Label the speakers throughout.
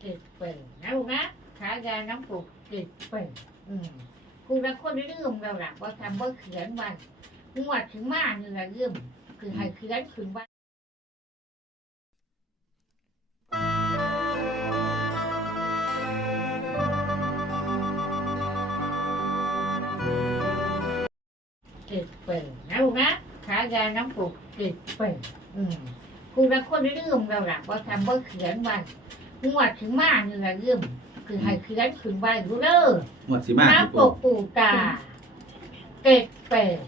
Speaker 1: เก็ดเป็นนะลูกนะขายาน้ำปลูกเก็ดเป็นอืมกูรักคนได้ลืมเราหลักว่าทำว่าเขียนวันงวดถึงมากนี่ละลืมคือให้เขียนถึงวันเก็ดเป็นนะลูกนะขายาน้ำปลูกเก็ดเป็นอืมกูรักคนได้ลืมเราหลักว่าทำว่าเขียนวัน งวดถึงมากนี่ละลืมคือให้เขียนถึงวันรู้เด้อ
Speaker 2: หมดสิมา
Speaker 1: น้ำปกปูตาเก็ดเป็ด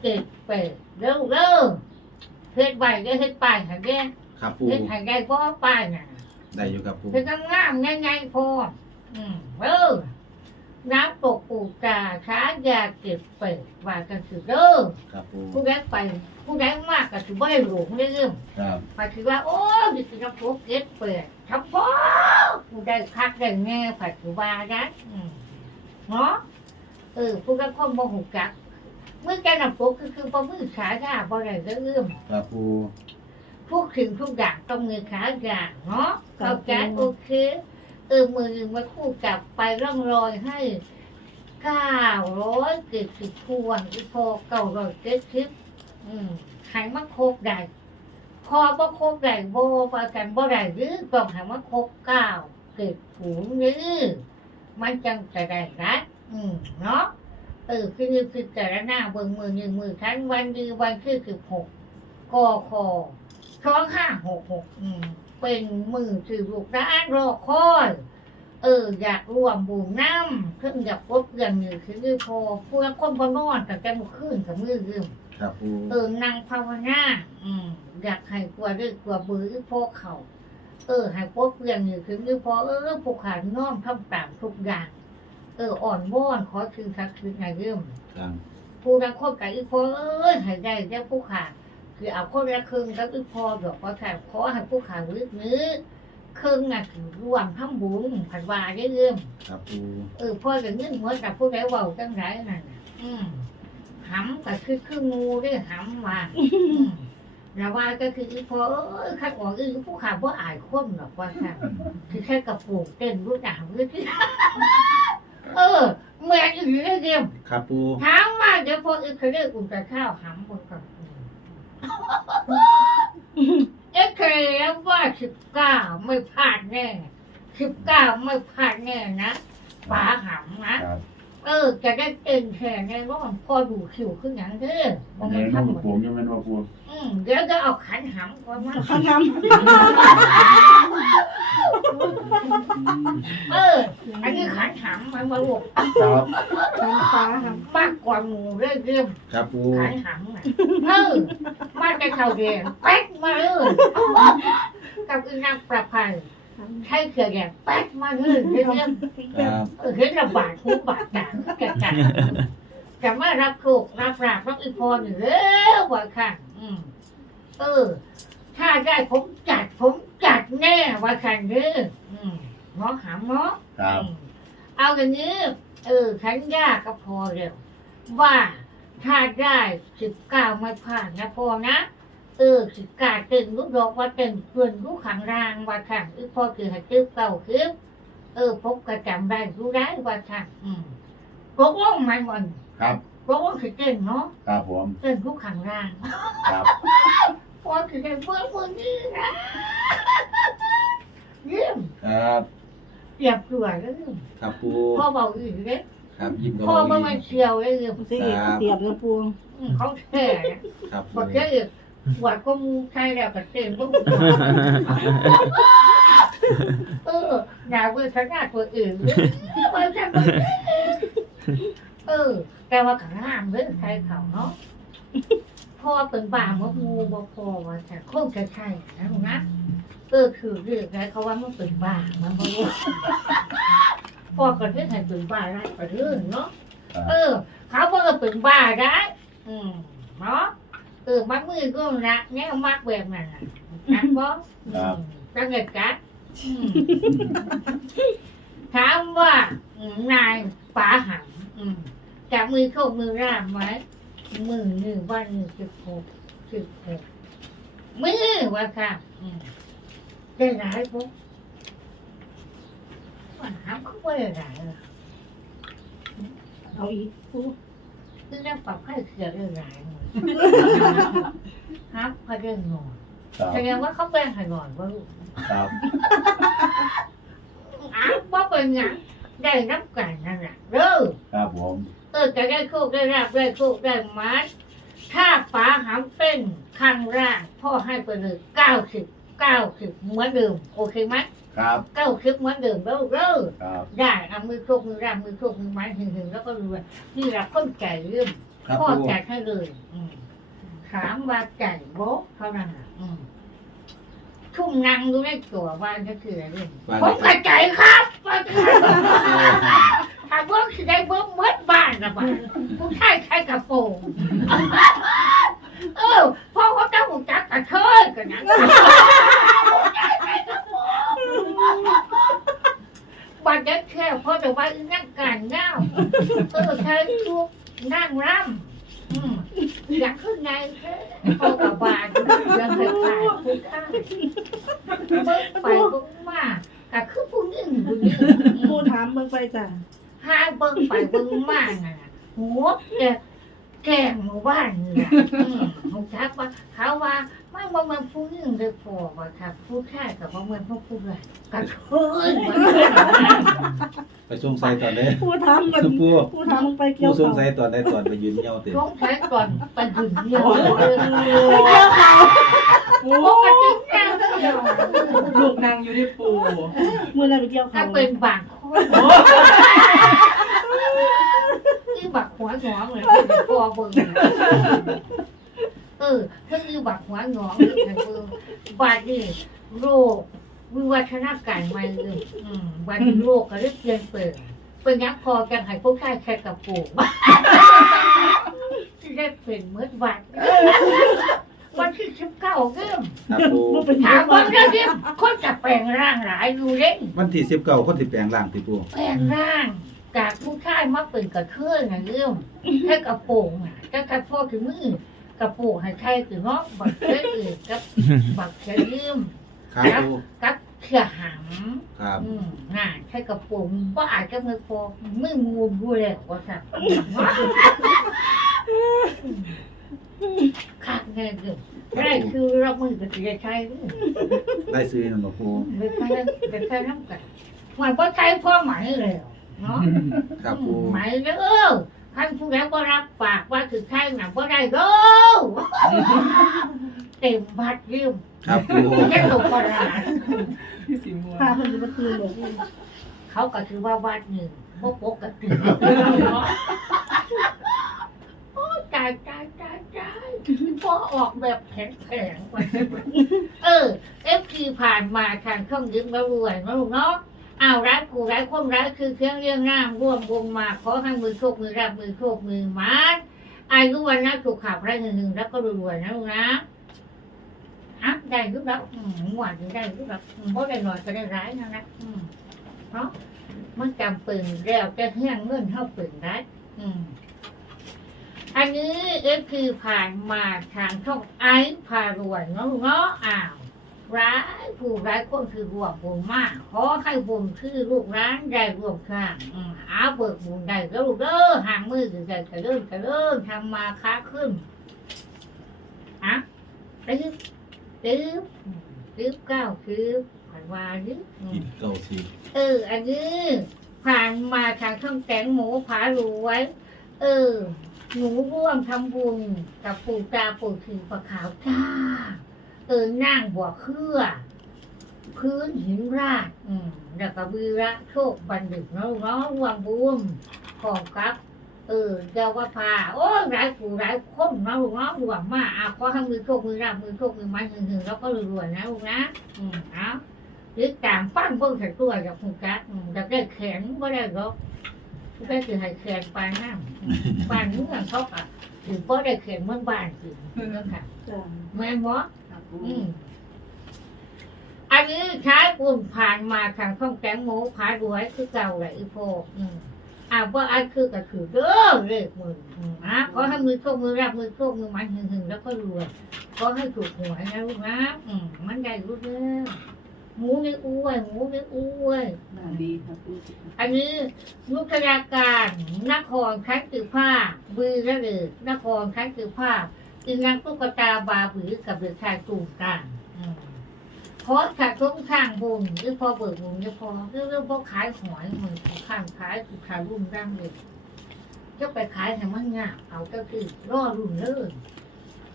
Speaker 1: เก็ดเป็ดเร็วเร็วเฮ็ดใบได้เฮ็ดป้ายหันเด้
Speaker 2: ครับปู
Speaker 1: เฮ็ดให้ได้บ่ป้ายน่ะ
Speaker 2: ได้อยู่ครับปู
Speaker 1: เฮ็ดงามๆง่ายๆพออืมเออ น้ำปกปูตาช้ายาเก็บเป็ดว่ากันสิเด้อ
Speaker 2: ครับปู
Speaker 1: ผู้ใดไป ผู้ใดมากก็สิบ่ให้หลงเรื่อง
Speaker 2: ครับ
Speaker 1: ไปถือว่า โอ้ดิสิน้ำปกเก็ดเป็ดทำพ่อผู้ใดคักได้แน่ผัดถือว่านะอืมเนาะเออผู้กับคนบ่หูจักเมื่อแกนำปกคือคือบ่มือขาญาบ่ได้เรื่อง
Speaker 2: ครับปู
Speaker 1: ทุกสิ่งทุกอย่างต้องมีขาญาเนาะเข้าใจโอเค เออมือหนึ่งมาคู่กับไปร่องรอยให้เก้าร้อยเจ็ดสิบพวงอีพอเก้าร้อยเจ็ดสิบอืมหายมาครบได้พอบ่ครบได้บ่ประกันบ่ได้หรือต้องหายมาครบเก้าเก็บผูงหรือมันจังจะได้นะอืมเนาะเออคือคือแต่ละหน้าเบิ่งมือหนึ่งมือทั้งวันดีวันที่สิบหกกอคอสองห้าหกหกอืม เป็นมือถือลูกร้านรอคอย เออ อยากรวมบุญน้ำเพิ่งอยากพบเรื่องอยู่คือพอพวกคนพอนอนแต่แกมือขึ้นกับมือยืม
Speaker 2: ครับปู
Speaker 1: เออนั่งภาวนาอืมอยากให้กลัวด้วยกลัวบือพวกเขา เออให้พบเรื่องอยู่คือพอเออผู้ขาน้อมทำตามทุกอย่าง เอออ่อนว่อนขอคืนสักคืนไงเรื่อง
Speaker 2: ครับ
Speaker 1: ผู้รักคนกับอีพอเอ้ยให้ได้เจ้าผู้ขา คือเอาคนละครึ่งกับอีพอดอกก็แทบขอให้ผู้ขาลึกนื้อครึ่งน่ะคือรวมทำบุญผัดวาได้เรื่อง
Speaker 2: ครับปู
Speaker 1: เออพ่อจะเงินหัวกับผู้ใดเบาจังไรนั่นน่ะอืมหำก็คือคืองูได้หำว่าอืมแล้วว่าก็คืออีพอเอ้ยขัดออกอีผู้ขาว่าอายคนหรอกว่าค่ะคือแค่กระปุกเต้นรู้จักรู้ที่ เออแม่อีกเรื่องเดียว
Speaker 2: ครับปู
Speaker 1: ถามว่าเดี๋ยวพออีกเขาเรียกอุ่นแต่ข้าวหำบนก่อน เอ็กเคยแล้วว่าสิบเก้าไม่พลาดแน่สิบเก้าไม่พลาดแน่นะฝาหำนะ
Speaker 2: ครับ
Speaker 1: เออ จะได้เต็นแทนแน่ว่าพอดูคิวขึ้นอย่างเด้อว่า
Speaker 3: เดี๋
Speaker 1: มั
Speaker 3: ย
Speaker 1: น
Speaker 3: วน้อง
Speaker 1: ทำหมด
Speaker 3: ผมยังไม่มาปู
Speaker 1: อืมเดี๋ยวจะเอาขันหำก่อนมา
Speaker 4: เขาทำ
Speaker 1: มันมาลวก
Speaker 2: ครับำ
Speaker 4: ทำฟ้าท
Speaker 1: มากกว่าหมูเรื่องเดียว
Speaker 2: ครับปู
Speaker 1: ขายหำน่ะเออมาจะเข่าแดงแป๊กมาเลยกับอีนางประพันธ์ใช้เขือแดงแป๊กมาเลยเรื่อง
Speaker 2: ครับ
Speaker 1: เออเห็นระบาดหูบาดตาแก่กันจะมารับโชครับราบรับอีพรอยู่แล้วว่าค่ะ อืม เออ ถ้าได้ผมจัดผมจัดแน่ว่าค่ะเด้ออืมเนาะหำเนาะ
Speaker 2: ครับ
Speaker 1: อืม เอาอย่างนี้ เออฉันยากก็พอเร็วว่าถ้าได้สิบเก้าไม่ผ่านนะพอนะเออสิบเก้าตึงลูกดอกว่าตึงเพื่อนลูกขังรางว่าขังอีพอคือให้ตึ๊บเก่าคือเออพบกระจำได้รู้ได้ว่าขังอืมปกล้องมันวัน
Speaker 2: ครับ
Speaker 1: ปกล้องคือเต้นเนาะ
Speaker 2: ครับผม
Speaker 1: เต้นลูกขังราง
Speaker 2: ครับ
Speaker 1: พอคือได้เพื่อนเพื่อนนี่นะเยี่ยม
Speaker 2: ครับ
Speaker 1: เตรียมตัวแล้วเรื่อ
Speaker 2: ครับปู
Speaker 1: พ่อเบาอีกเลย
Speaker 2: ครับยิ้มกับ
Speaker 1: พ่อ
Speaker 2: เรา
Speaker 1: มันเชียวเลยเรื่องำ
Speaker 4: สิเตียมกระปู
Speaker 1: อืมเขาแช่นะครับ
Speaker 2: ปู
Speaker 1: บอกแค่อีกหวดก็มูใช่แล้วก็เต็มก็มูเออหนาเวอร์ชนาตัวอื่นเวอร์ชันเออ แต่ว่าขังห้ามเรื่อใครเขาเนาะพ่อเป็นบ่าว่างูบ่พอว่าแต่คงจะใช่นะลูกนะ เออคือเรื่องไงเขาว่ามันเป็นบ้ามันบ่รู้พ่อก็เรื่องให้เป็นบ้าได้ประเรื่องเนาะเออ เขาบอกว่าเป็นบ้าได้อืมเนาะเออมัดมือก็รักแนวมัดแบบนั้นน่ะนักบ่อืมจังเกิดกัดอืมถามว่าอืมนายป๋าหังอืมจับมือโชคมือร่ามไว้มือหนึ่งวันหนึ่งสิบหกสิบหกมือว่าค่ะอืม ได้หลายปุ๊บหาเขาไม่ได้ไหน
Speaker 4: เอาอีกปู
Speaker 1: คือได้ปรับให้เสียได้ไหนครับเขาเรื่องนอน
Speaker 3: ครับ
Speaker 1: แสดงว่าเขาเป็นให้นอนว่าลูก
Speaker 3: ครับ
Speaker 1: อ้าวว่าเป็นไงได้รับการนั่นแหละเด้อ
Speaker 3: ครับผม
Speaker 1: เออจะได้โชคได้ราบได้โชคได้หมัดถ้าป๋าหามเป็นครั้งแรกพ่อให้ไปเลยเก้าสิบ เก้าสิบเหมือนเดิมโอเคไหม
Speaker 3: ครับ
Speaker 1: เก้าสิบเหมือนเดิมแล้วเด้อ
Speaker 3: ครับ
Speaker 1: ได้เอามือโชคมือราบมือโชคมือไม้หึงหึงๆแล้วก็รวยนี่แหละคนใจเรื่อง
Speaker 2: ครับ
Speaker 1: พ่อ
Speaker 2: ปู
Speaker 1: จัดให้เลยอืมถามว่าใจโบ๊ะเท่านั้นน่ะอืมทุ่มนางดูในตัวบ้านก็คืออะไรเรื่อง
Speaker 2: บ้าน
Speaker 1: ผมกระใจครับว่าถ้าเบิ้งสิได้เบิ้งเมื่บ้านนะบ้านผู้ชายใช้กระโปรง เออพ่อเขาจะหูจักกระเทยกันนะผู้ชายใช้กระโปรงบ้านจะแค่พ่อแต่ว่าอีนั่งการเงาเออใช้ทุกนั่งร่ำอืมอยากขึ้นไงเท่พ่อกับบานยังเคยไปผู้ชายเบิ้งไปเบิ้งมาก็คือผู้หญิงผู้หญิง
Speaker 4: ปูถามเบิ่งไปจ้ะ
Speaker 1: ห้าเบิ้งไปเบิ้งมาน่ะหัวแก แกงหมู่บ้านนี่แหละอืมผมทักว่าเขาว่าไม่ว่ามันผู้หญิงเลยพอว่าครับผู้ชายกับว่ามันพวกผู้เลยกระเทยเหมือนกัน
Speaker 2: ไปสงสัยตอนไหน
Speaker 4: ปูถามมัน
Speaker 2: ปู
Speaker 4: ปูถามลงไปเกี่
Speaker 2: ปู
Speaker 4: ยว
Speaker 2: สง
Speaker 4: เขา
Speaker 2: สัยตอนไหนตอนไปยืนเงาเต็ม
Speaker 1: สงสัยก่อนไปถึงเดียวเลย
Speaker 4: เกี่ยวเขา
Speaker 1: ปกติแค่เดียว
Speaker 5: ลูกนางอยู่ที่ปู
Speaker 4: มืออะไรไปเกี่ยวเขา
Speaker 1: ถ้าเป็นบางคนที่ บักหัวหงอเลยที่คอเบิ้งเออถ้าคือบักหัวหงอเลยเบิ้งบาดนี่โรควิวัฒนาการใหม่เลยอืมวันนี้โรคก็ได้เปลี่ยนเปลี่ยนเป็นยักษ์พอจังให้พวกชายแค่กระปุกที่ได้เป็นเมื่อวันวันที่สิบเก้าเริ่ม
Speaker 2: ครับปู
Speaker 4: ปูเป็น
Speaker 1: ถามว่าเรื่องนี้คนจะแปลงร่างหลายอยู่เล่น
Speaker 2: วันที่สิบเก้าคนที่แปลงร่างที่ปู
Speaker 1: แปลงร่าง จากผู้ชายมาเป็นกระเทยนะเรื่องแค่กระโปรงอะจะกระโปรงถึงมือกระโปรงให้ใครถึงเนาะบักเทยอื่นกับบักเทยลืม
Speaker 2: ครับปู
Speaker 1: กับเขี่ยหัง
Speaker 2: ครับ
Speaker 1: อืมน่าใช้กระโปรงว่าอาจจะไม่พอไม่มูลดูแล้วว่าสักขาดเงินเลยได้คือเรามือกับเสียใช้
Speaker 2: ได้ซื้อนั่นบ่ปู
Speaker 1: เป็นแค่เป็นแค่น้ำกันมันก็ใช้พ่อหมายเลย เนาะ
Speaker 2: ครับปู
Speaker 1: หมายเด้อท่านผู้ใดก็รับปากว่าถึงใช่หนังก็ได้เด้อเต็มบัดยืม
Speaker 2: ครับปู
Speaker 1: แค่ตกประหลาด
Speaker 5: พี่สิงห์บัว
Speaker 4: พาเพิ่นไปคืนเลย
Speaker 1: เขาก็ถือว่าวัดหนึ่งพวกปกติโอ้ตายตายตายตายพอออกแบบแข็งๆไปเออเอฟทีผ่านมาทางช่องยิ้มแล้วรวยนะลูกเนาะ อ้าวรักกูรักคนรักคือเครื่องเรียงน้ำร่วมวงมาขอให้มือโชคมือรับมือโชคมือมันอายุวันนะถูกขับไรหนึ่งหนึ่งแล้วก็รวยนะลูกนะอะได้รูปล้วอืมหวานได้รูปล้วอืมเพราะได้หน่อยก็ได้ร้ายนะนะเพราะมันจำป็นแล้วจะเฮี้ยงเงินเท่าปืนได้อืมอันนี้เอฟคือผ่านมาทางช่องไอซ์พารวยเนาะเนาะอ้าว ร้ายผู้ร้ายคนคือรวมบุญมาก ขอให้บุญคือลูกร้านได้รวมข้างอืมหาเบิกบุญได้แล้วลูกเด้อห่างมือถือใจกระเริ่มกระเริ่มทำมาค้าขึ้นอะตื้อตื้อตื้อเก้าคือผ่านวาดื้ออืม
Speaker 2: กินเก้าสิ
Speaker 1: เออ อันนี้ผ่านมาทางช่องแตงหมูผารวย เออ หนูร่วมทำบุญกับปู่ตาปู่ถือประขาวจ้า เออนั่งบัวเครือ พื้นหินราดอืมแล้วก็วีระโชคบันดึกเนาะเนาะรวมบุญของกับ เออเจ้าว่าพาโอ้ยหลายผู้หลายคนเนาะลูกเนาะรวมมาอะขอให้มือโชคมือราบมือโชคมือไมันหึงๆแล้วก็รวยๆนะลูกนะอืมเอาหรือตามฟันเบิ่งใส่ตัวจากคุณกัดอืมอยากได้แขนก็ได้หรอกได้คือให้แขนปานน้ำอืมปานเมืองเขาอะถือว่าได้แขนเมืองบ้านสิเรื่องค่ะ
Speaker 4: จ้ะ
Speaker 1: แม่นบ่อืม อันนี้ใช้ปุ่นผ่านมาทางช่องแกงหมูผาดวยคือเก่าแหละอีโพกอืมอ่าว่าอันคือก็คือเด้อเลขมืออืมอะขอให้มือโชคมือรับมือโชคมือมันหึงๆแล้วก็รวยขอให้ถูกหวยนะลูกนะอืมมันได้รู้เด้อหมูไม่อ้วยหมูไม่อ้วย
Speaker 4: ได้
Speaker 5: ดีครับปู
Speaker 1: อันนี้นุทยาการนครคันตือผ้าบือระเดือนครคันตือผ้า อีนางตุ๊กตาบาบือกับเด็กชายตุ่มกลางอืมเพราะขาดทุนข้างบุญหรือพอเบิกบุญหรือพอเรื่องเรื่องพวกขายหอยมือข้างขายขายรุ่มร่างเลยจะไปขายให้มันงาเอาก็คือรอรุ่นเลิศ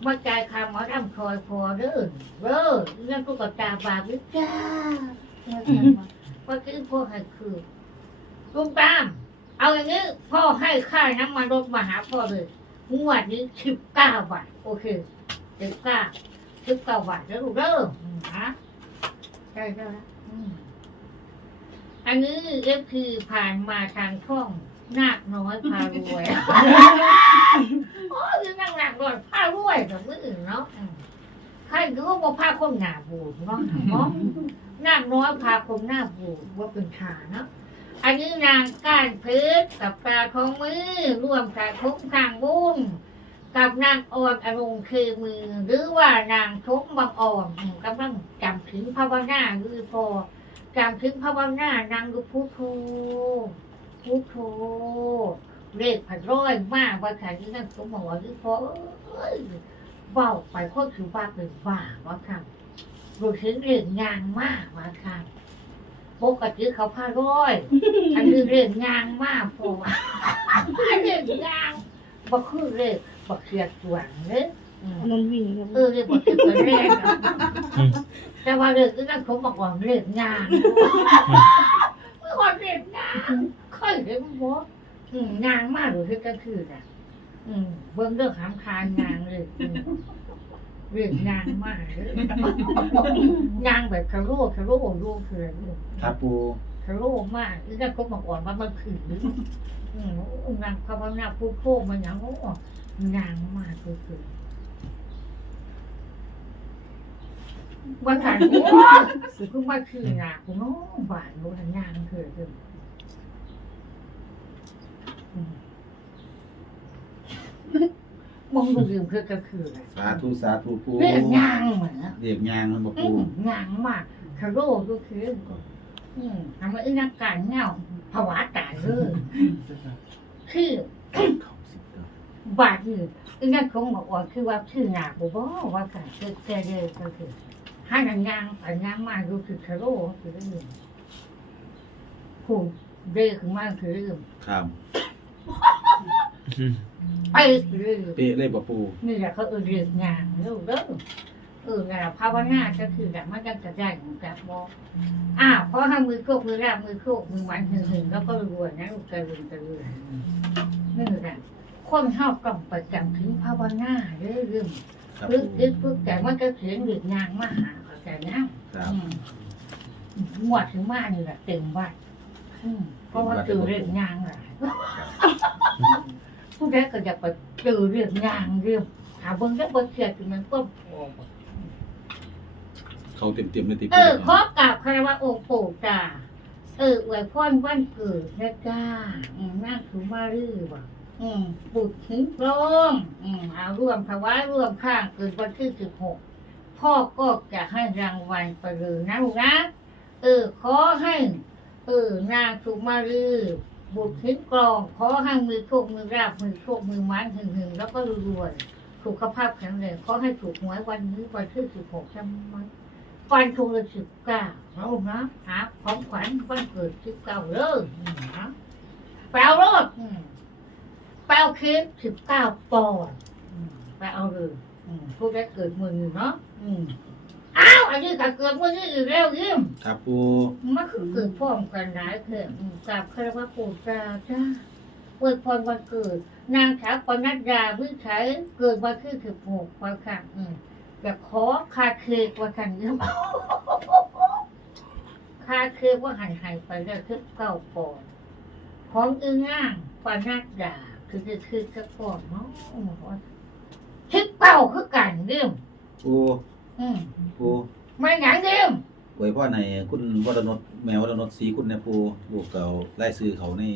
Speaker 1: มาจ่ายคาหมอดำคอยพอเด้อเด้อเรื่องตุ๊กตาบาบือจ้าว่าคือพวกให้คือลุงตาม เอาอย่างนี้พ่อให้ค่าน้ำมันรถมาหาพ่อเลย งวดนี้สิบเก้าบาทโอเคสิบเก้าสิบเก้าบาทแล้วลูกเด้อนะใช่ใช่อันนี้เอฟคือผ่านมาทางช่องนาคน้อยพารวยโอ้ยนั่งหนักก่อนพารวยกับมืออื่นเนาะใครก็ว่าพาคนหน้าบูดเนาะเนาะนาคน้อยพาคนหน้าบูดว่าเป็นขาเนาะ อันนี้นางก้านเพชกับปลาของมือร่วมกับทุกทางบุ้งกับนางอ่อนอารมณ์คือมือ หรือว่านางทุกบางอ่อนกำลังจำถึงภาวนาหรือพอจำถึงภาวนานางดูพุทโธพุทโธเลขผัดร้อยมากว่าขายที่นั่นสมมติว่าหรือพอเบาไปโคตรถือว่าเป็นบ้าว่าค่ะรู้ถึงเรื่องงานมากว่าค่ะ ปกติเขาพาร้อย อันนี้เรื่องงานมากพออันนี้เรื่องงานบ่คือเรื่องบ่เสียส่วนเลยอืม
Speaker 4: อันนั้นวิ่งครับ
Speaker 1: เออเรื่องบ่คือเป็นเรื่องอะแต่ว่าเรื่องที่นั่นเขาบอกว่าเรื่องงานเมื่อก่อนเรื่องงานเคยเห็นบ่อืมงานมากหรือคือกลางคืนอะ อืมเบิ่งเรื่องหามคานงานเลยอืม เรื่องงานมากเลยงานแบบคาโร่คาโร่รูคืออะไรลูก
Speaker 2: ครับปู
Speaker 1: ทะโลมากอีนั่นก็บอกอ่อนว่ามันขืนอืมนางภาวนาพูดโคกมันอย่างโอ้นางมากคือคือวันขันโอ้คือเพิ่งมาคืนนะคุณน้องบานรู้ทันยางคือคืออื มมองดูลืมคือก็คืออะไร
Speaker 2: สาธุสาธุปู
Speaker 1: เรื่องยางเหมือน
Speaker 2: เรียกยางมันบ่
Speaker 1: อื
Speaker 2: ปู
Speaker 1: มงางมากคาโร่ก็คืออืมทำให้นักการเงาภาวะตายเลยคือ
Speaker 2: เขาสิเด้อบา
Speaker 1: ดนี่อีนั่นคงบอกว่าคือว่าชื่อหนาบุบว่าการเกิดแก่เลยก็คือให้นางยางไปยางมาดูคือคาโร่คือเรื่องผู้เด็กขึ้นมาคือเรื่อง
Speaker 2: ครับ
Speaker 1: ไปคือเรื่อง
Speaker 2: เป๊ะเลยบ่ปู
Speaker 1: นี่แหละเขาเออเรียกงานเด้อเด้อเอองานภาวนาก็คือแบบมันจะกระจายของแบบบอกอ้าวเพราะถ้ามือโคกมือแรกมือโคกมือหวานหึงหึงแล้วก็รวยนะลูกกระลืนกระลืนนี่แหละคนเข้ากล่องประจำถึงภาวนาเด้อเรื่อง
Speaker 2: ครับ
Speaker 1: พึก
Speaker 2: ปู
Speaker 1: ยึดพึกแต่มันก็เสียงเรียกงานมาหาเขาแต่นะครับอืมหมวดถึงมานี่แหละเต็มวัดอืมเพราะว่าเจอเรื่องงานหลาย ผู้ใดก็อยากไปเจอเรื่องงานเรื่องหาเบิ่งแล้วเบิ่งเสียถึงมันก็พอ
Speaker 2: เขาเต็มๆเลยติ
Speaker 1: เอ
Speaker 2: ปู
Speaker 1: อขอกราบคารวะองค์ปู่จ้าเอออวยพรวันเกิดนะจ้าอืมนั่งถูมารื้อว่ะอืมปุดถึงโปรงอืมเอาร่วมถวายร่วมข้างเกิดวันที่สิบหกพ่อก็จะให้รางวัลไปเลยนะลูกนะเออขอให้ เออนางสุมาลือ บุตรทิ้งกรองขอให้มือโชคมือราบมือโชคมือมันหึงหึงแล้วก็รวยๆสุขภาพแข็งแรงขอให้ถูกหวยวันนี้วันที่สิบหกใช่ไหมฟันถูกเลยสิบเก้าเอานะหาของขวัญวันเกิดสิบเก้าเลยนะแปลรถแปลเค้กสิบเก้าปอนด์ไปเอาเลยผู้ได้เกิดมือเนาะ อืมอ้าวอันนี้ก็เกิดมือนี้อีกแล้วยิ้ม
Speaker 2: ครับปู
Speaker 1: มันคือเกิดพร้อมกันหลายเพื่อนกับคารวะปู่ตาจ้าอวยพรวันเกิด นางสาวปนัดดาวิชัยเกิดวันที่สิบหกวันค่ะอืมอยากขอคาเคกวันกันเยอะมากคาเคกว่าหันหายไปแล้วคือเก้าปอนด์ของอึ้งอ่างปนัดดาคือคือคือกระปอนเนาะทิพเก้าคือกันเรื่อง
Speaker 2: ปู
Speaker 1: อืม
Speaker 2: ปู
Speaker 1: ไม่หนังเรื่อง
Speaker 2: ไว้พ่อในคุณวรนนท์แมววรนนท์สีคุณเนี่ยปูลูกเก่าไล่ซื้อเขานี่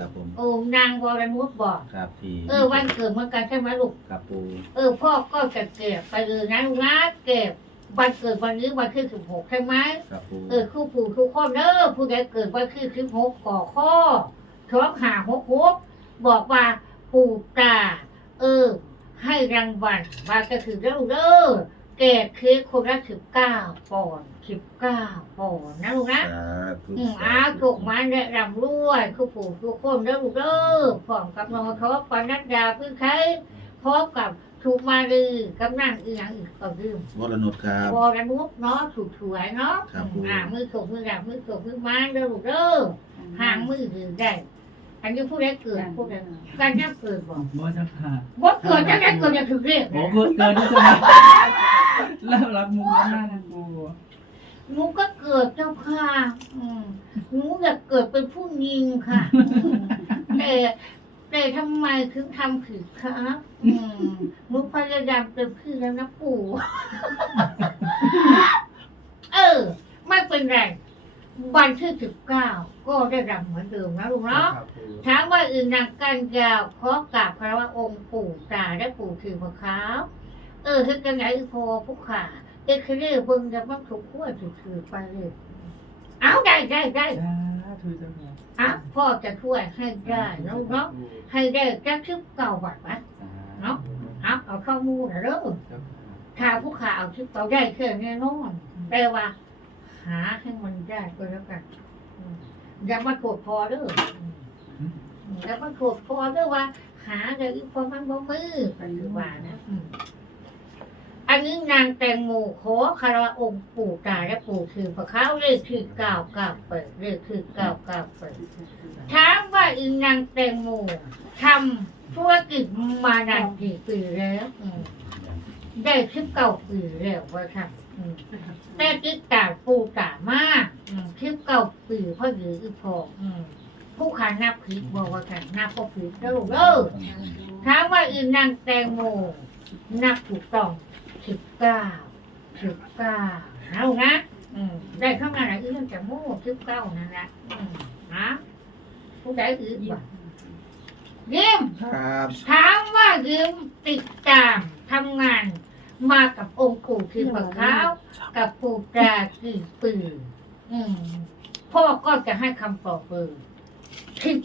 Speaker 2: ครับผม
Speaker 1: โอ้นางวรนุชบอก
Speaker 2: ครับที่
Speaker 1: เออวันเกิดเหมือนกันใช่ไหมลูก
Speaker 2: ครับปู
Speaker 1: เออพ่อก็จะเก็บไปเลยนะลูกนะเก็บวันเกิดวันนี้วันที่สิบหกใช่ไหม
Speaker 2: ครับปู
Speaker 1: เออคู่ผู้ทุกคนเด้อผู้ใดเกิดวันที่สิบหกก่อข้อท้องหาหกหกบอกว่าปู่ตาเออ ให้รางวัลว่าก็คือเด้อเด้อ แก่เค้กคนละสิบเก้าปอนด์สิบเก้าปอนด์นะลูกนะ
Speaker 2: สาธุ
Speaker 1: อืมอาถูกมาและรำรวยคู่ผู้ทุกคนเด้อลูกเด้อพร้อมกับน้องเขาปานัดดาพื้นไทยพร้อมกับถูกมาลือกำนันอีกอย่างอีกก็ลืม
Speaker 2: วรนุชครับ
Speaker 1: บอระนุกเนาะถูกสวยเนาะ
Speaker 2: ครับผม
Speaker 1: อ่ามือถกมือดับมือถกมือไม้เด้อลูกเด้อห่างมือถือได้ อันนี้ผู้ใดเกิดผู้ใดการยัเกิดบ่
Speaker 5: บ่เจ้าค่ะ
Speaker 1: บ่เกิดจะได้เกิดจะถึงเรียก
Speaker 5: โอ้เกินเกินที่จะมาแล้วรับมุกนั้นมากนะปู
Speaker 1: หนูก็เกิดเจ้าค่ะอืมหนูอยากเกิดเป็นผู้หญิงค่ะอืมแต่แต่ทำไมถึงทำผิดคะอืมหนูพยายามเต็มที่แล้วนะปู่ เออ ไม่เป็นไร วันที่สิบเก้าก็ได้รำเหมือนเดิมนะลุงเนาะ
Speaker 5: ครับปู
Speaker 1: ถามว่าอื่นนางกันยาวขอกราบพระว่าองค์ปู่ตาและปู่ถือพระขาวเออคือกันไหนพอผู้ขาเอ็กซ์เรย์เบิ่งจะมันถูกขั้วถือถือไปเลยเอาได้ได้ได้
Speaker 5: จ้าทูเจ้าค่ะ
Speaker 1: อะพ่อจะช่วยให้ได้นะลูกเนาะให้ได้จักชิบเก่าบาทวะเนาะเอาเอาเข้ามูนะเด้อ
Speaker 5: เจ้าค่ะ
Speaker 1: ถ้าผู้ขาเอาชิบเก่าได้แค่แน่นอนแปลว่า หาให้มันได้ก็แล้วกันอย่ามาโกรธพอเด้ออย่ามาโกรธพอเด้อว่า หาเดี๋ยวอีกพอมันบ่มือปคือว่านะอันนี้นางแตงโมขอคารวะองค์ปู่ตาและปู่คือพระเขาเลขคือเก้าเก้าเปิดเลขคือเก้าเก้าเปิดถามว่าอีนางแตงโมทำธุรกิจมานานกี่ปีแล้ว ได้สิบเก้าปีแล้วว่าค่ะอืมแม่กิ๊กตาปูตามากอืมคลิปเก่าปีพ่อหรืออีพออืมผู้ขานับผิดบอกว่าค่ะนับพ่อผิดแล้วลูกเออถามว่าอีนางแตงโมนับถูกต้องสิบเก้าสิบเก้าเอานะอืมได้เข้ามาไหนอีนางแตงโมสิบเก้านั่นแหละอืมนะผู้ใดอีกบ่ยิ้ม
Speaker 2: ครับ
Speaker 1: ถามว่ายิ้มติดตาม ทำงาน มากับองค์ปู่คือมะขาวกับปู่ตากี่ปีอืมพ่อก็จะให้คำตอบเบอร์สิบ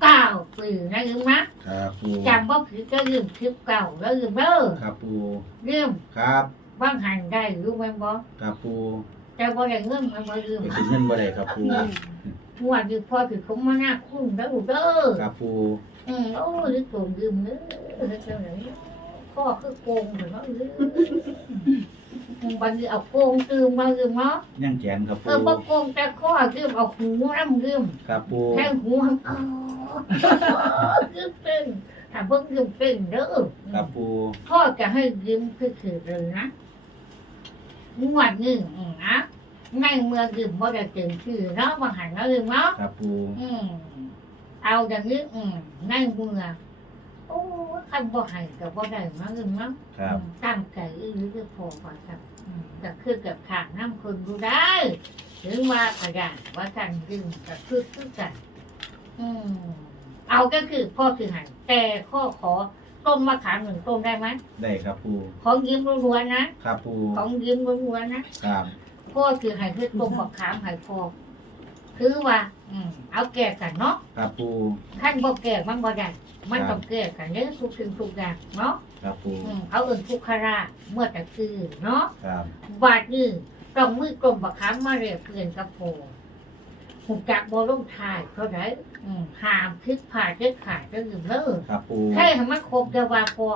Speaker 1: เก้าปีนะลืมนะ ครับ
Speaker 2: ปู
Speaker 1: จำว่าผิดก็ลืมสิบเก้าแล้วลืมเด้อ
Speaker 2: ครับปู
Speaker 1: ลืม
Speaker 2: ครับ
Speaker 1: บ้างหันได้รู้ไหมบ่
Speaker 2: ครับปู
Speaker 1: แต่บ่ได้เงินมันบ่ลืม
Speaker 2: ไปขึ้นเงินบ่ได้ครับปู
Speaker 1: หัวดีพ่อถือเขามาหน้าคุ้มแล้วเด้อ
Speaker 2: ครับปู
Speaker 1: อืมโอ้ยโกงลืมเด้อเฮ็ดจังได พ่อคือโกงเหมือนว่าลืมบางทีเอาโกงตืมมาลืมเนาะ
Speaker 2: ย่างแขนครับ
Speaker 1: เอ
Speaker 2: ปู
Speaker 1: อบ่โกงแต่ข้อลืมเอาหูน้ำลืม
Speaker 2: ครับปู
Speaker 1: แทงหูหังอ๋อลืมเป็นถ้าเบิ่งลืมเป็นเด้อ
Speaker 2: ครับปู
Speaker 1: พ่อจะให้ยืมคือคือเลยนะงวดหนึ่งนะในเมืองยืมบ่ได้เต็มชื่อเนาะบางหันเนาะลืมเนาะ
Speaker 2: ครับปู
Speaker 1: อืมเอาอย่างนี้อืมในเมือ โอ้คันบ่ให้ก็บ่ได้เนาะลืมเนาะ
Speaker 2: ครับ
Speaker 1: ตั้งใจอื้อคือพอว่าครับอืมก็คือกับทางน้ำคนดูได้ถึงว่ากระดาษว่ากันดึงกับคือคือกัน อืมเอาก็คือพ่อคือหันแต่ข้อขอต้มมะขามหนึ่งต้มได้ไหม
Speaker 2: ได้ครับปู
Speaker 1: ของยิ้มล้วนๆนะครับ
Speaker 2: ปู
Speaker 1: ของยิ้มล้วนๆนะ ครับพ่อคือหันคือต้มมะขามใหายพอ คือว่า อืมเอาแก่กันเนาะ
Speaker 2: ครับปู
Speaker 1: ขั้นบ่แก่มันบ่ได้มันต้องแก่กันเด้อทุกสิ่งทุกอย่างเนาะ
Speaker 2: ครับปู
Speaker 1: อืมเอาเอินทุกขราชเมื่อแต่คือเนาะ
Speaker 2: ครับ
Speaker 1: บาดนี้ต้องมือกลมบักคำมาเรียกเพื่อนกับโพหูจักบอลงทายเขาได้อืมหามคิดผ่าเด็ดขาดจะยืมเลิก
Speaker 2: ครับปู
Speaker 1: ใช่ทำมันครบแต่ว่าพอ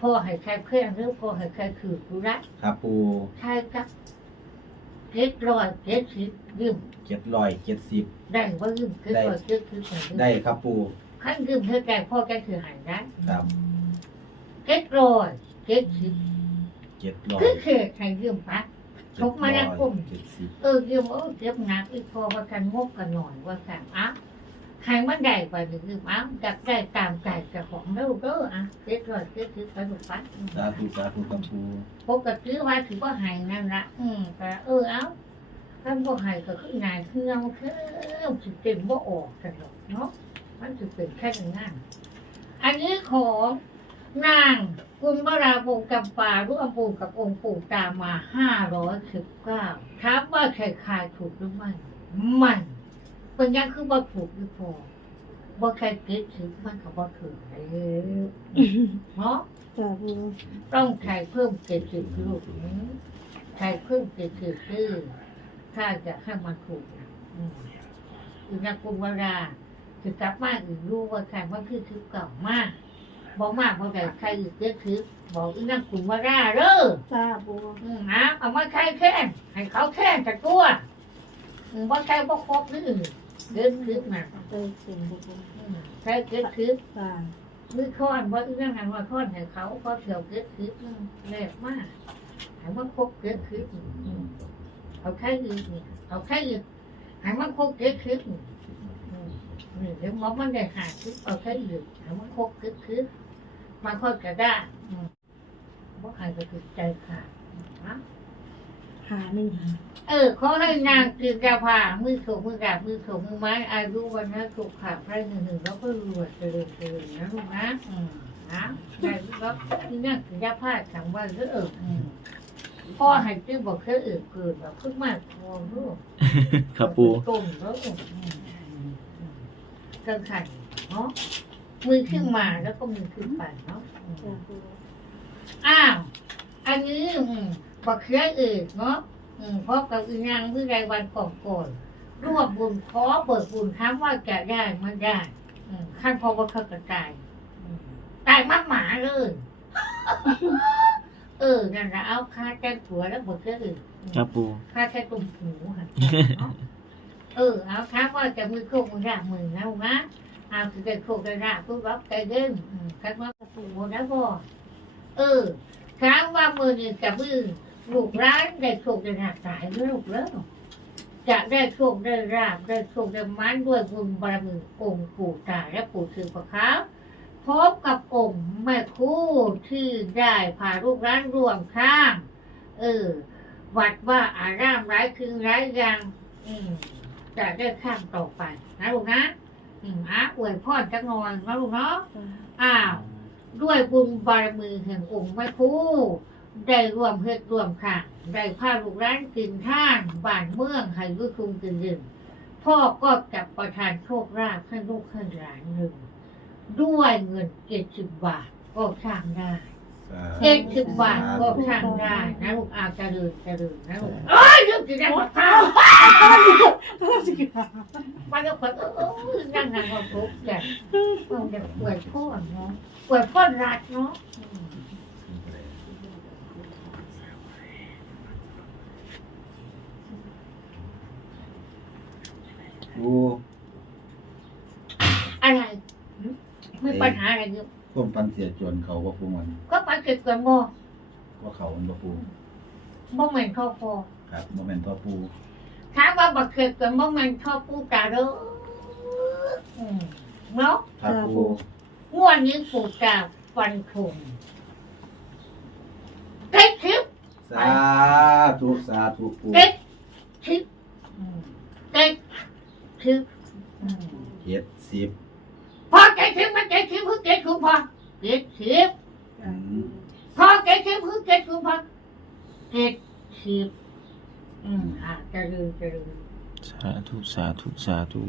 Speaker 1: พอให้ใครเพื่อนหรือพอให้ใครคือกูรัก
Speaker 2: ครับปู
Speaker 1: ใช่กับ เจ็ดร้อยเจ็ดสิบยืม
Speaker 2: เจ็ดร้อยเจ็ดสิบ
Speaker 1: ได้ว่ายืมเจ็ดร้อยเจ็ดสิบยืม
Speaker 2: ได้ครับปู
Speaker 1: ขั้นยืมเธอแก่พ่อแกถือหายได้
Speaker 2: ครับ
Speaker 1: เจ็ดร้อยเจ็ดสิบ
Speaker 2: เจ็ดร้อย
Speaker 1: คือเขตให้ยืมปะทุกมาแล้วกุ้ม
Speaker 2: เจ็ดสิบ
Speaker 1: เออเดี๋ยวเออเจ็บหนักอีกพอว่ากันงบกันหน่อยว่ากันอะ ใครมันได้ไปหรืออะจับได้ตามใจเกับของเราเด้ออะเจ็ดร้อยเจ็ดสิบไปถูกปะ
Speaker 2: สาธุสาธุครับปู
Speaker 1: ปกติว่าถือว่าใหายนั่นละอืมแต่เออเอ้าท่านบ่ใหายก็คือนายคือเราคือสิเต็มบ่ออกกันหรอกเนาะมันจะเป็นแค่นั้นอันนี้ของนางคุณวราบงจำปาร่วมปูกับองค์ปู่ตามมาห้าร้อยสิบเก้าถามว่าใครขายถูกหรือไม่มัน เป็นยังคือบ่ถูกหรือพอบ่ใครเกิดถึงมันก็บ่ถูกเลยเนาะ
Speaker 4: จ้าปู
Speaker 1: ต้องใช้เพิ่มเกิดถึงลูกใช้เพิ่มเกิดถึงคือถ้าจะให้มันถูกนะอืมอีกนักกุมวราคือกลับมาอีกรู้ว่าใครว่าคือคือเก่ามากบอกมากบอกแต่ใครอีกเยอะคือบอกอีนั่งกุมว่าราเด้อ
Speaker 4: จ้าปู
Speaker 1: อืมนะเอามาใครแค่นให้เขาแค่นจากตัวอืมว่าใครว่าครบนี่ เกิดคือนะ
Speaker 4: เติมเสียงปู
Speaker 1: อืมใครเกิดคือ
Speaker 4: จ้า
Speaker 1: มือค้อนว่าอีนั่งหันว่าค้อนให้เขาเพราะเถียวเกิดคืออืมแรงมากให้มันครบเกิดคืออืมเอาแค่อีกนี่เอาแค่อีกให้มันครบเกิดคืออืมนี่เดี๋ยวหมอมันได้หาคือเอาแค่อีกให้มันครบเกิดคือมาค่อยกระด้างอืมว่าใครจะติดใจขาดนะ
Speaker 4: หาหนึ่งหา
Speaker 1: เออขอให้นางกินกาผามือโถมือกาบมือโถมือไม้อายุวันนะสุขขาพระหนึ่งหนึ่งแล้วก็รวยเจริญเจริญนะลูกนะอืมนะได้แล้วที่นั่งกินยาผ้าถังว่าเองเอออืมพ่อให้ชื่อบอกเคยเออเกิดแบบขึ้นมาพอลูก
Speaker 3: ครับปู
Speaker 1: ต้มแล้วอืมอืมอืมเกินไขันเนาะมือขึ้นมาแล้วก็มือขึ้นไปเนาะอืม
Speaker 4: จ้าปู
Speaker 1: อ้าวอันนี้อืม บักเขืออื่นเนาะอืมเพราะกับอีนางวิไรวันก่อนก่อนรวบบุญขอเปิดบุญคำว่าจะได้มันได้อืมขั้นพอว่าเขากระจายอืมตายมากหมาเลยเออนั่นละเอาค่าแจ้งผัวแล้วบักเขืออื่นอืม
Speaker 3: ครับปู
Speaker 1: ค่าแค่ตุ่มหูค่ะเนาะเออเอาครับว่าจะมือโคกมือรากมือนะลูกนะเอาคือได้โคกได้รากทุกรับใจเด่นอืมคันว่าปูนะบ่เออถามว่ามือนี่กับมือ ลูกร้านได้โชคได้ราบสายลูกแล้วจะได้โชคได้ราบได้โชคได้มันด้วยบุญบารมีองค์ปู่ตาและปู่สือประคับพร้อมกับองค์แม่คู่ที่ได้พาลูกร้านรวมข้างเออ วัดว่าอารามร้ายคืนร้ายยัง อืมจะได้ข้ามต่อไปนะลูกนะอืมอะอวยพรจักหน่อยนะลูกเนาะ
Speaker 4: จ้า
Speaker 1: อ้าวด้วยบุญบารมีแห่งองค์พระครู ได้รวมเฮ็ดรวมค่ะได้พาลูกร้านกินท่านบ้านเมืองให้ยุคุมกินยืนพ่อก็จับประทานโชคลาภให้ลูกให้หลานหนึ่ง ด้วยเงินเจ็ดสิบบาทก็สร้างได้เจ็ดสิบบาทก็สร้างได้นะลูกอาจจะเดินจะเดินนะลูกเอ้ยลืมกินได้หมดข้าว
Speaker 4: ก็สิกา
Speaker 1: มันก็คนเออนั่งนั่งก็ทุกข์ใจมันจะปวดพ่อเนาะปวดพ่อรัดเนาะ
Speaker 2: ปู
Speaker 1: อะไรหึมีปัญหาอะไรอยู่
Speaker 2: ก้มปันเสียจวนเขาว่าปูมัน
Speaker 1: ก็ไปเก็บกันบ่
Speaker 2: ว่าเขามันบ่ปู
Speaker 1: บ่แม่นเข้อพอ
Speaker 2: ครับโมเมนต์ตัวปู
Speaker 1: ถามว่าบักเก็บกันบ่แม่นเข้อปูกาเด้ออืมเนาะ
Speaker 2: ครับปู
Speaker 1: งวดนี้ปูกาฟันธงเก็บทิป
Speaker 2: สาธุสาธุปู
Speaker 1: เก็บทิปอืมเก็บ ทิปอืม
Speaker 2: เจ็ดสิบ
Speaker 1: พอเก็บทิปมันเก็บทิปคือเก็บคุณพอเก็บทิป
Speaker 2: อืม
Speaker 1: พอเก็บทิปคือเก็บคุณพอเก็บทิปอืมอะจะลืมจะลืม
Speaker 3: สาธุสาธุสาธุ